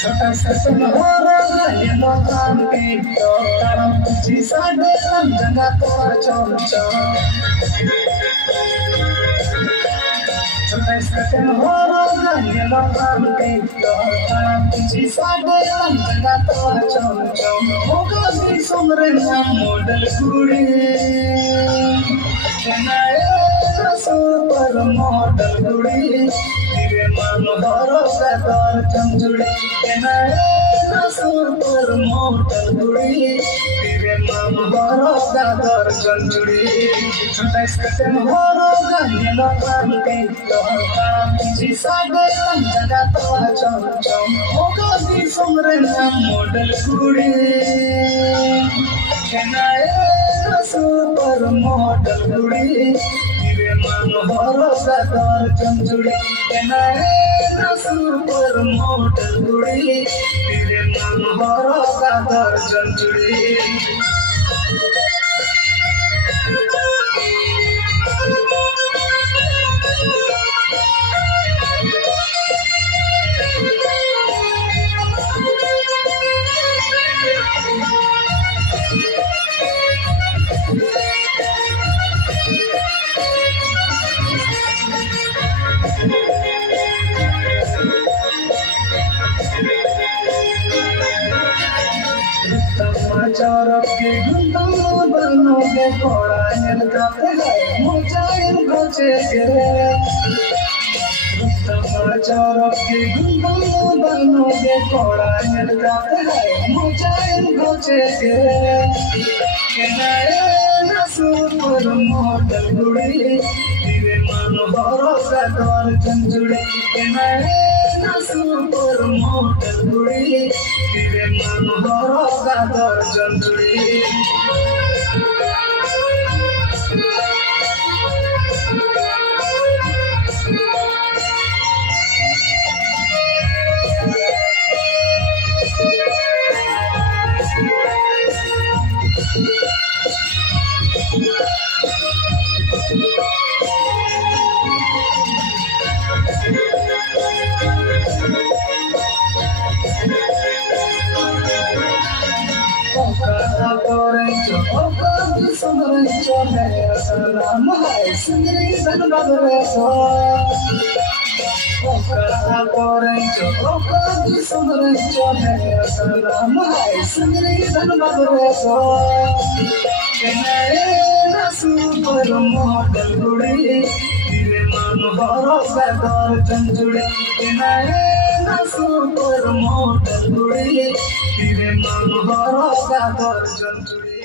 छोटा सा तुम्हारा ये काम के तो तारम तुझी साडे जगह तो चल चल छोटा सा तुम्हारा ये काम के तो तारम तुझी साडे जगह तो चल चल होगा भी सुमरे ना मॉडल कुड़ी सुपर मॉडल कुड़ी तेरे मन भरो बेकार चंचुड़ी सुपर मॉडल कुड़ी तेरे मन भरो बेकार चंचुड़ी छोटा स्कर्ट भरो गले लगाम के तो काम जी सागे जगह तो चम चम होगा भी सुमरे ना मॉडल कुड़ी सुपर मॉडल कुड़ी तेरे मन भरो बेकार चंचुड़ी सुपर मॉडल कुड़ी तेरे मन भरो बेकार चंचुड़ी समाचार के गुंडम बनोगे कोड़ायल काते है मुझाइल बचे गे समाचार के गुंडम बनोगे कोड़ायल काते है मुझाइल बचे गे सुपर मॉडल कुड़ी तेरे मन भरो बेकार चंचुड़ी सुपर मॉडल कुड़ी तेरे मन भरो बेकार चंचुड़ी नाम है सुंदरी धनबाद रे सो सुंदरी नाम है सुंदरी धनबाद रे सो सुपर मॉडल कुड़ी तेरे मन भरो बेकार चंचुड़ी सुपर मॉडल कुड़ी तेरे मन भरो बेकार चंचुड़ी।